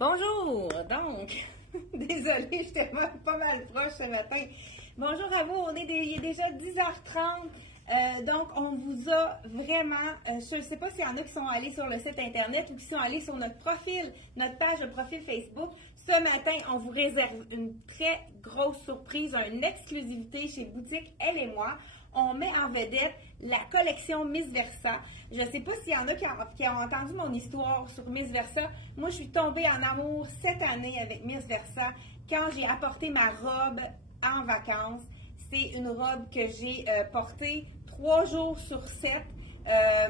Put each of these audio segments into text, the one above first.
Bonjour! Donc, désolée, j'étais pas mal proche ce matin. Bonjour à vous, il est déjà 10h30. Donc, on vous a vraiment, je ne sais pas s'il y en a qui sont allés sur le site Internet ou qui sont allés sur notre profil, notre page de profil Facebook. Ce matin, on vous réserve une très grosse surprise, une exclusivité chez Boutique Elle et moi. On met en vedette la collection Miss Versa. Je ne sais pas s'il y en a qui ont entendu mon histoire sur Miss Versa. Moi, je suis tombée en amour cette année avec Miss Versa quand j'ai apporté ma robe en vacances. C'est une robe que j'ai portée 3 jours sur 7,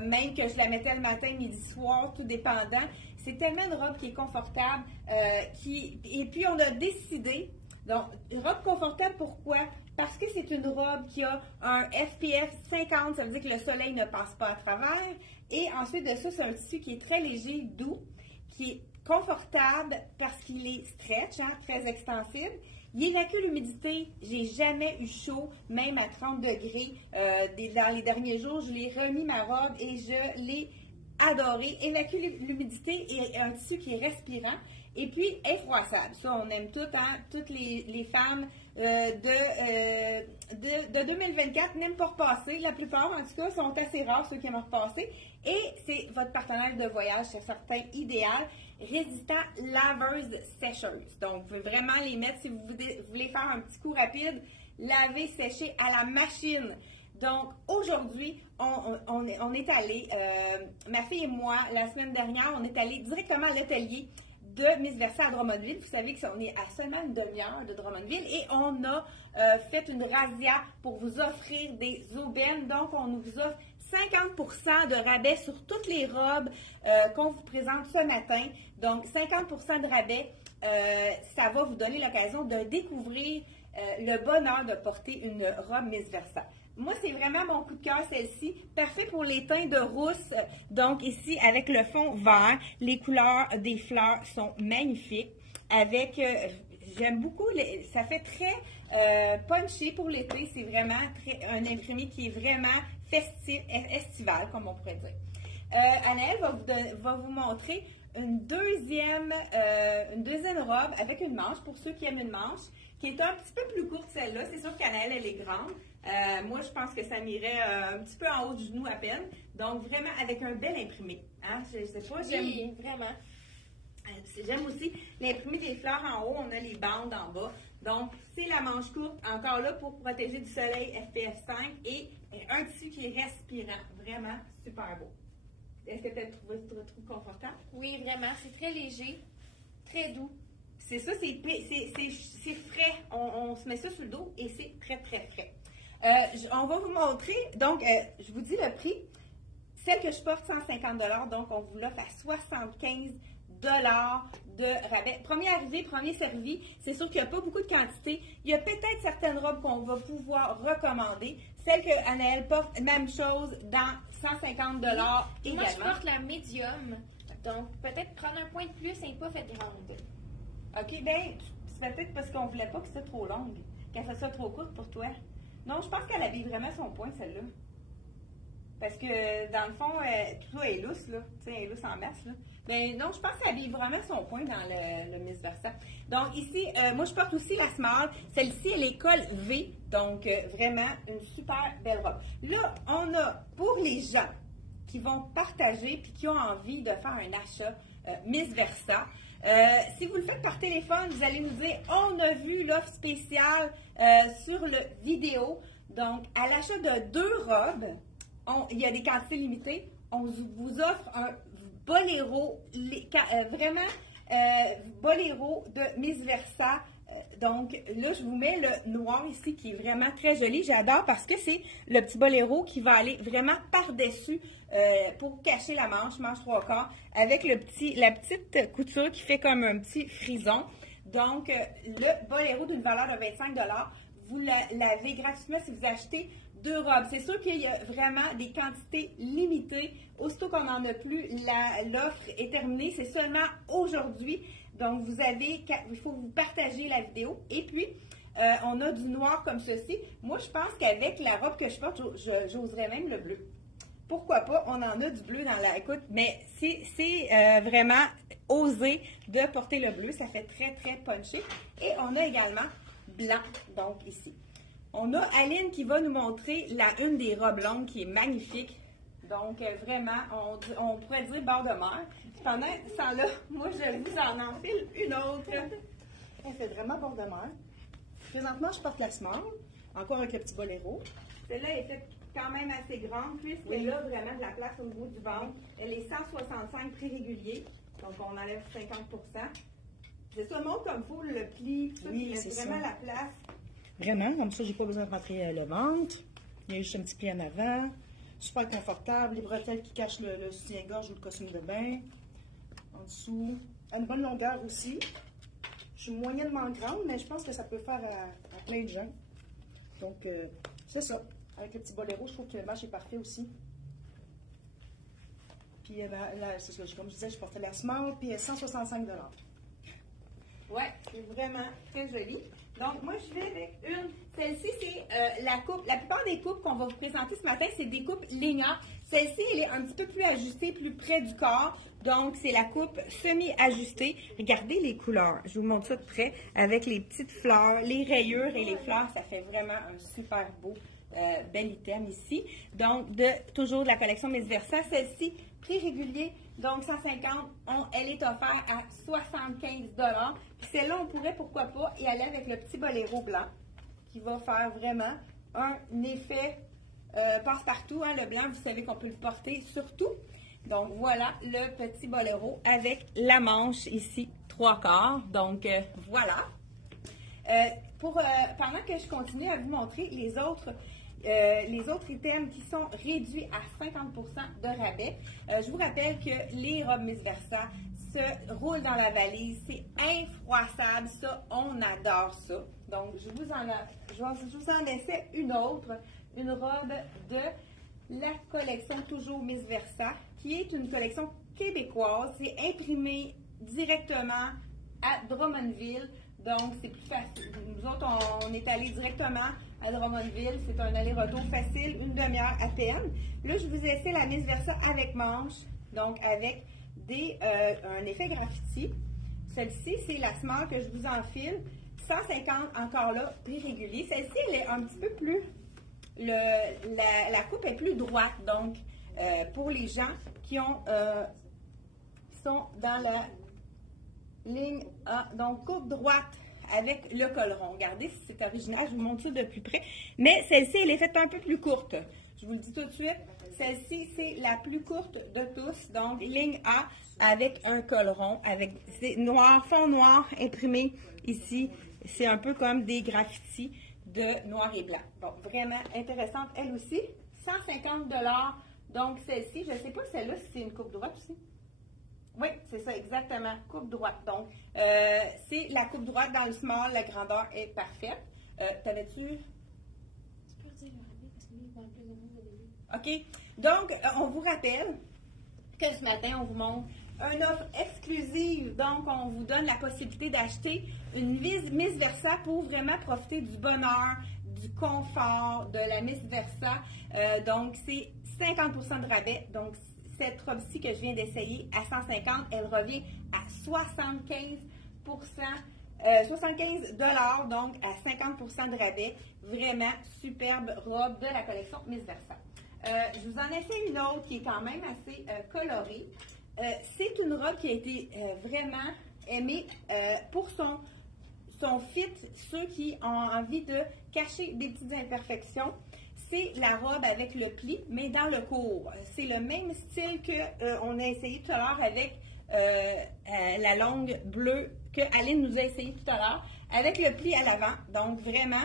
même que je la mettais le matin, midi, soir, tout dépendant. C'est tellement une robe qui est confortable. Et puis, on a décidé, donc, une robe confortable, pourquoi? Parce que c'est une robe qui a un SPF 50, ça veut dire que le soleil ne passe pas à travers. Et ensuite de ça, c'est un tissu qui est très léger, doux, qui est confortable parce qu'il est stretch, très extensible. Il évacue l'humidité. J'ai jamais eu chaud, même à 30 degrés. Dans les derniers jours, je l'ai remis ma robe et je l'ai adoré. Évacue l'humidité et un tissu qui est respirant. Et puis, effroissable. Ça, on aime toutes les femmes de 2024 n'aiment pas repasser. La plupart, en tout cas, sont assez rares, ceux qui aiment repasser. Et c'est votre partenaire de voyage, c'est certain, idéal, résistant, laveuse, sécheuse. Donc, vous pouvez vraiment les mettre si vous voulez faire un petit coup rapide, laver, sécher à la machine. Donc, aujourd'hui, on est allé, ma fille et moi, la semaine dernière, on est allé directement à l'atelier de Miss Versa à Drummondville. Vous savez qu'on est à seulement une demi-heure de Drummondville et on a fait une razzia pour vous offrir des aubaines. Donc, on vous offre 50% de rabais sur toutes les robes qu'on vous présente ce matin. Donc, 50% de rabais, ça va vous donner l'occasion de découvrir le bonheur de porter une robe Miss Versa. Moi, c'est vraiment mon coup de cœur, celle-ci. Parfait pour les teints de rousse. Donc, ici, avec le fond vert, les couleurs des fleurs sont magnifiques. Avec, j'aime beaucoup, ça fait très punchy pour l'été. C'est vraiment un imprimé qui est vraiment festif, estival, comme on pourrait dire. Anaëlle va vous montrer une deuxième robe avec une manche, pour ceux qui aiment une manche, qui est un petit peu plus courte celle-là. C'est sûr qu'Anaëlle, elle est grande. Moi, je pense que ça m'irait un petit peu en haut du genou à peine. Donc, vraiment avec un bel imprimé. Hein? Je sais pas, j'aime vraiment. J'aime aussi l'imprimé des fleurs en haut. On a les bandes en bas. Donc, c'est la manche courte, encore là pour protéger du soleil SPF 5 et un tissu qui est respirant. Vraiment super beau. Est-ce que tu te trouves confortable? Oui, vraiment. C'est très léger, très doux. C'est ça, c'est frais. On se met ça sur le dos et c'est très, très frais. On va vous montrer, donc, je vous dis le prix. Celle que je porte, 150 $, donc on vous l'offre à 75 $ de rabais. Premier arrivé, premier servi. C'est sûr qu'il n'y a pas beaucoup de quantité. Il y a peut-être certaines robes qu'on va pouvoir recommander. Celle que Anaëlle porte, même chose, dans 150 $ également. Moi, je porte la médium. Donc, peut-être prendre un point de plus et pas fait grande. OK, bien, c'est peut-être parce qu'on ne voulait pas que c'était trop longue, qu'elle soit trop courte pour toi. Non, je pense qu'elle habille vraiment son point, celle-là. Parce que, dans le fond, tout ça est lousse, là. Tu sais, elle est lousse en masse, là. Mais non, je pense qu'elle habille vraiment son point dans le Miss Versa. Donc, ici, moi, je porte aussi la small. Celle-ci, elle est col V. Donc, vraiment, une super belle robe. Là, on a, pour les gens qui vont partager puis qui ont envie de faire un achat Miss Versa, si vous le faites par téléphone, vous allez nous dire « On a vu l'offre spéciale sur le vidéo. » Donc, à l'achat de 2 robes, il y a des quantités limitées. On vous offre un boléro, vraiment boléro de Miss Versa. Donc, là, je vous mets le noir ici qui est vraiment très joli. J'adore parce que c'est le petit boléro qui va aller vraiment par-dessus pour cacher la manche 3/4 avec la petite couture qui fait comme un petit frison. Donc, le boléro d'une valeur de 25 $, vous l'avez gratuitement si vous achetez 2 robes. C'est sûr qu'il y a vraiment des quantités limitées. Aussitôt qu'on n'en a plus, l'offre est terminée. C'est seulement aujourd'hui. Donc, il faut vous partager la vidéo. Et puis, on a du noir comme ceci. Moi, je pense qu'avec la robe que je porte, j'oserais même le bleu. Pourquoi pas? On en a du bleu dans la... Écoute, mais c'est vraiment osé de porter le bleu. Ça fait très, très punché. Et on a également blanc, donc ici. On a Aline qui va nous montrer une des robes longues qui est magnifique. Donc, vraiment, on pourrait dire bord de mer. Pendant ce temps-là, moi, je vous en enfile une autre. Elle fait vraiment bord de mer. Présentement, je porte la small, encore avec le petit boléro. Celle-là est faite quand même assez grande, puisqu'elle a vraiment de la place au niveau du ventre. Elle est 165 prix régulier, donc on enlève 50 %. C'est ça, montre comme il faut le pli, tout ça, oui, c'est vraiment la place. Vraiment, comme ça, j'ai pas besoin de rentrer le ventre. Il y a juste un petit pli en avant. Super confortable. Les bretelles qui cachent le soutien-gorge ou le costume de bain. En dessous. À une bonne longueur aussi. Je suis moyennement grande, mais je pense que ça peut faire à plein de gens. Donc, c'est ça. Avec le petit boléro, je trouve que le match est parfait aussi. Puis, c'est ça, comme je disais, je portais la small, puis 165 $. Ouais, c'est vraiment très joli. Donc, moi, je vais avec une. Celle-ci, c'est la coupe. La plupart des coupes qu'on va vous présenter ce matin, c'est des coupes Léna. Celle-ci, elle est un petit peu plus ajustée, plus près du corps. Donc, c'est la coupe semi-ajustée. Regardez les couleurs. Je vous montre ça de près. Avec les petites fleurs, les rayures et les fleurs, ça fait vraiment un super beau, bel item ici. Donc, toujours de la collection Miss Versa. Celle-ci, prix régulier, donc 150, elle est offerte à 75 $. Puis celle-là, on pourrait, pourquoi pas, y aller avec le petit boléro blanc qui va faire vraiment un effet passe-partout. Hein, le blanc, vous savez qu'on peut le porter surtout. Donc, voilà le petit boléro avec la manche ici, 3/4. Donc, voilà. Pendant que je continue à vous montrer les autres items qui sont réduits à 50 % de rabais. Je vous rappelle que les robes Miss Versa se roulent dans la valise. C'est infroissable, ça, on adore ça. Donc, je vous en laissais une autre, une robe de la collection toujours Miss Versa, qui est une collection québécoise. C'est imprimé directement à Drummondville. Donc, c'est plus facile. Nous autres, on est allés directement à Drummondville. C'est un aller-retour facile, une demi-heure à peine. Là, je vous essaie la Miss Versa avec manche, donc avec un effet graffiti. Celle-ci, c'est la small que je vous enfile. 150 encore là, prix régulier. Celle-ci, elle est un petit peu plus... la coupe est plus droite. Donc, pour les gens qui sont dans la ligne A, donc coupe droite avec le col rond. Regardez si c'est original, je vous montre ça de plus près. Mais celle-ci, elle est faite un peu plus courte. Je vous le dis tout de suite. Celle-ci, c'est la plus courte de tous. Donc, ligne A avec un col rond, avec noir, fond noir imprimé ici. C'est un peu comme des graffitis de noir et blanc. Bon, vraiment intéressante, elle aussi. 150 $. Donc, celle-ci, je ne sais pas celle-là si c'est une coupe droite aussi. Oui, c'est ça, exactement. Coupe droite. Donc, c'est la coupe droite dans le small. La grandeur est parfaite. T'avais-tu... Tu peux dire le rabais parce que lui, il parle plus de monde au début. OK. Donc, on vous rappelle que ce matin, on vous montre une offre exclusive. Donc, on vous donne la possibilité d'acheter une Miss Versa pour vraiment profiter du bonheur, du confort de la Miss Versa. Donc, c'est 50 % de rabais. Donc, cette robe-ci que je viens d'essayer à 150, elle revient à 75 $, donc à 50 % de rabais. Vraiment superbe robe de la collection Miss Versa. Je vous en ai fait une autre qui est quand même assez colorée. C'est une robe qui a été vraiment aimée pour son fit, ceux qui ont envie de cacher des petites imperfections. C'est la robe avec le pli, mais dans le court. C'est le même style qu'on a essayé tout à l'heure avec la longue bleue que Aline nous a essayé tout à l'heure, avec le pli à l'avant. Donc, vraiment,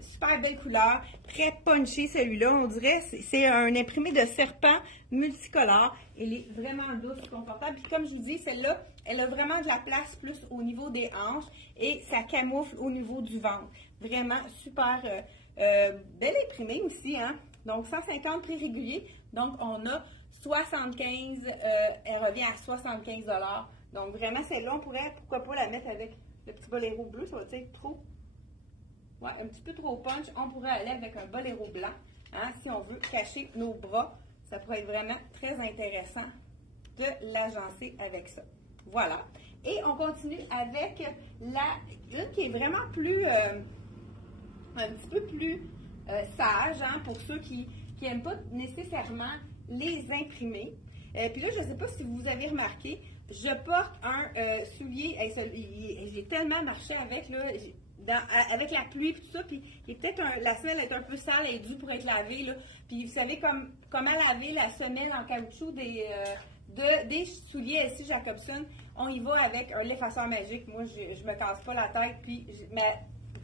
super belle couleur, très punchy celui-là. On dirait c'est un imprimé de serpent multicolore. Elle est vraiment douce, confortable. Puis comme je vous dis, celle-là, elle a vraiment de la place plus au niveau des hanches et ça camoufle au niveau du ventre. Vraiment super belle imprimée aussi, hein? Donc 150 prix régulier. Donc on a 75, elle revient à 75 $. Donc vraiment celle-là, on pourrait, pourquoi pas la mettre avec le petit boléro bleu, ça va être trop. Ouais, un petit peu trop punch. On pourrait aller avec un boléro blanc, hein, si on veut cacher nos bras. Ça pourrait être vraiment très intéressant de l'agencer avec ça. Voilà. Et on continue avec une qui est vraiment plus, un petit peu plus sage, hein, pour ceux qui n'aiment pas nécessairement les imprimer. Puis là, je ne sais pas si vous avez remarqué, je porte un soulier, j'ai tellement marché avec, là, avec la pluie et tout ça, puis la semelle est un peu sale, elle est due pour être lavée, là. Puis vous savez comment laver la semelle en caoutchouc des souliers SC Jacobson. On y va avec un l'effaceur magique. Moi, je me casse pas la tête, puis ma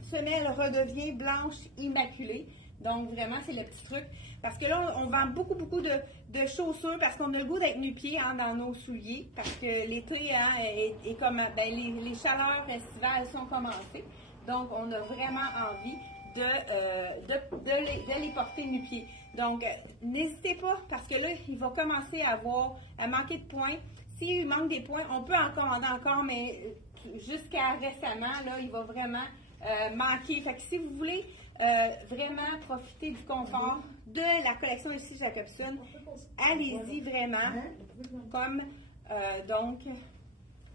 semelle redevient blanche, immaculée. Donc, vraiment, c'est le petit truc. Parce que là, on vend beaucoup de chaussures parce qu'on a le goût d'être nu-pieds, hein, dans nos souliers. Parce que l'été, hein, est comme, les chaleurs estivales sont commencées. Donc, on a vraiment envie de les porter nu-pieds. Donc, n'hésitez pas, parce que là, il va commencer à manquer de points. S'il manque des points, on peut en commander encore, mais jusqu'à récemment, là, il va vraiment manquer. Fait que si vous voulez vraiment profiter du confort de la collection de SC Jacobson, allez-y vraiment. Donc,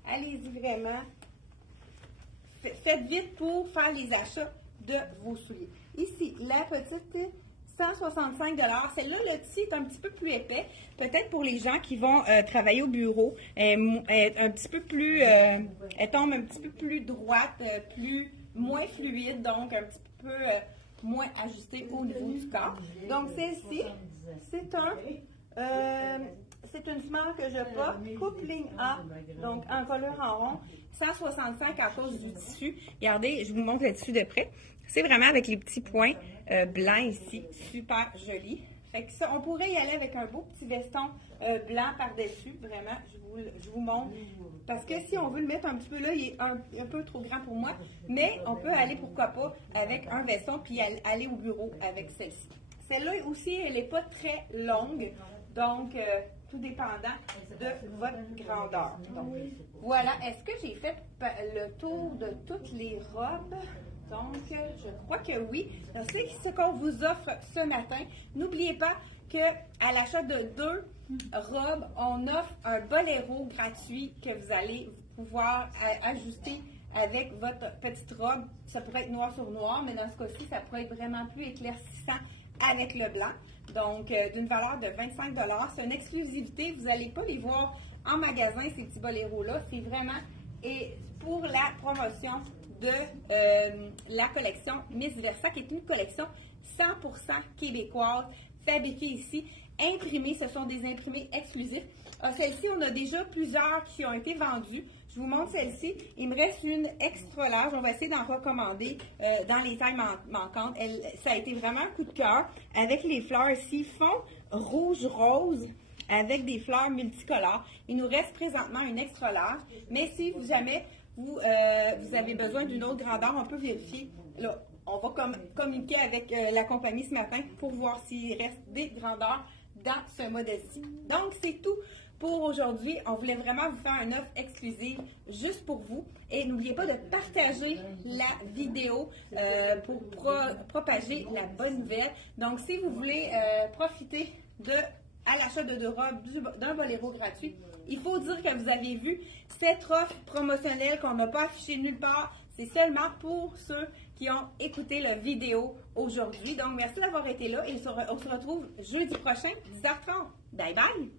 allez-y vraiment. Faites vite pour faire les achats de vos souliers. Ici, la petite 165 $. Celle-là, le tissu est un petit peu plus épais. Peut-être pour les gens qui vont travailler au bureau. Elle est un petit peu plus, elle tombe un petit peu plus droite, moins fluide, donc un petit peu moins ajustée au niveau du corps. Donc, celle-ci, c'est une semelle que je porte, coupe ligne A, donc en colure en rond, 165 à cause du tissu. Regardez, je vous montre le tissu de près. C'est vraiment avec les petits points blancs ici, super joli. Fait que ça, on pourrait y aller avec un beau petit veston blanc par-dessus, vraiment, je vous montre. Parce que si on veut le mettre un petit peu là, il est un peu trop grand pour moi, mais on peut aller, pourquoi pas, avec un veston puis aller au bureau avec celle-ci. Celle-là aussi, elle n'est pas très longue, donc tout dépendant de votre grandeur. Donc, voilà, est-ce que j'ai fait le tour de toutes les robes? Donc, je crois que oui. C'est ce qu'on vous offre ce matin. N'oubliez pas qu'à l'achat de 2 robes, on offre un boléro gratuit que vous allez pouvoir ajuster avec votre petite robe. Ça pourrait être noir sur noir, mais dans ce cas-ci, ça pourrait être vraiment plus éclaircissant avec le blanc. Donc, d'une valeur de 25 $. C'est une exclusivité. Vous n'allez pas les voir en magasin, ces petits boléros-là. C'est vraiment pour la promotion de la collection Miss Versa, qui est une collection 100% québécoise, fabriquée ici, imprimée. Ce sont des imprimés exclusifs. Celle-ci, on a déjà plusieurs qui ont été vendues. Je vous montre celle-ci. Il me reste une extra large. On va essayer d'en recommander dans les tailles manquantes. Ça a été vraiment un coup de cœur avec les fleurs ici, fond rouge-rose avec des fleurs multicolores. Il nous reste présentement une extra large, mais si jamais vous avez besoin d'une autre grandeur, on peut vérifier. Là, on va communiquer avec la compagnie ce matin pour voir s'il reste des grandeurs dans ce modèle-ci. Donc, c'est tout pour aujourd'hui. On voulait vraiment vous faire une offre exclusive juste pour vous. Et n'oubliez pas de partager la vidéo pour propager la bonne nouvelle. Donc, si vous voulez profiter à l'achat de 2 robes d'un boléro gratuit, il faut dire que vous avez vu cette offre promotionnelle qu'on n'a pas affichée nulle part. C'est seulement pour ceux qui ont écouté la vidéo aujourd'hui. Donc, merci d'avoir été là et on se retrouve jeudi prochain, 10h30. Bye bye!